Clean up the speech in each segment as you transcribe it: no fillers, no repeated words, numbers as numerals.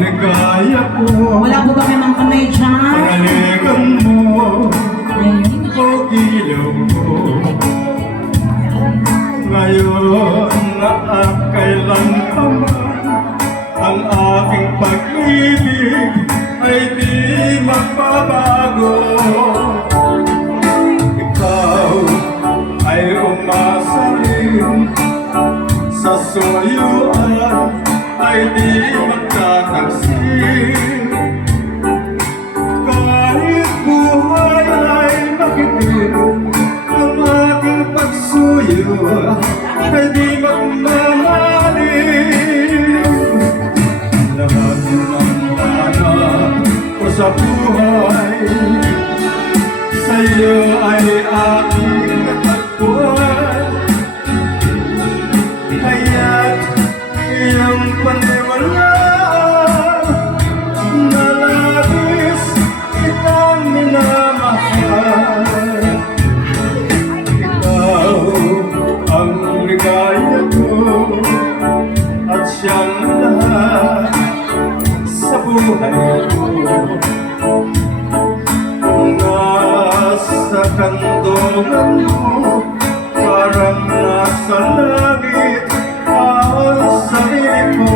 ligaya ko. Wala po ba kayo mga kamay dyan? Halikan mo o ilaw ko. Ngayon na at kailan pa man ang aking pag-ibig ay di magbabago. Ikaw ay umasa rin sa suyuan ay di magtataksin. Kahit buhay ay makikita ang aking pagsuyo ay di magmamahalin. Lahat ng hanap ko sa buhay sa'yo ay aking natagpuan. Kaya't iyong paniwalaan na labis kitang minamahal. Ikaw ang ligaya ko at siyang lahat sa buhay ko. Kung nasa kandungan mo, parang nasa langit ang sarili ko.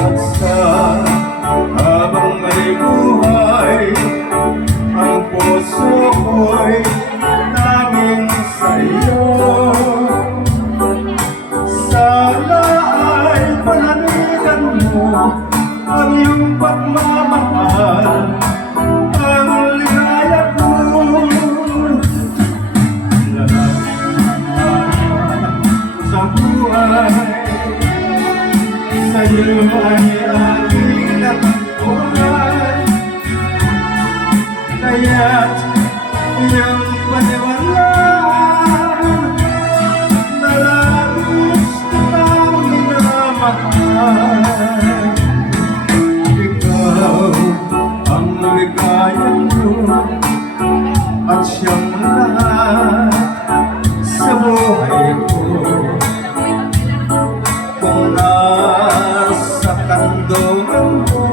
At sa habang may buhay, ang puso ko'y tanging sa iyo. Sana ay pananigan mo ang iyong pagmamahal, ang ligaya ko. Lahat sa buhay sa'yo ay aking natagpuan. Kaya't iyong paniwalaan na labis kitang minamahal. Ikaw ang ligaya ko at siyang lahat sa buhay ko. Kung nasa kandungan mo,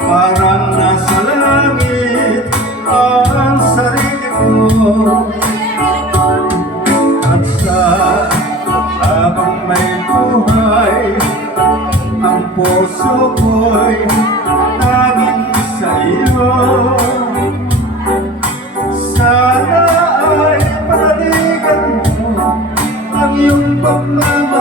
parang nasa langit ang sarili ko. At sa habang may buhay, ang puso ko'y tanging sa iyo. Sana ay panaligan mo ang iyong pagmamahal.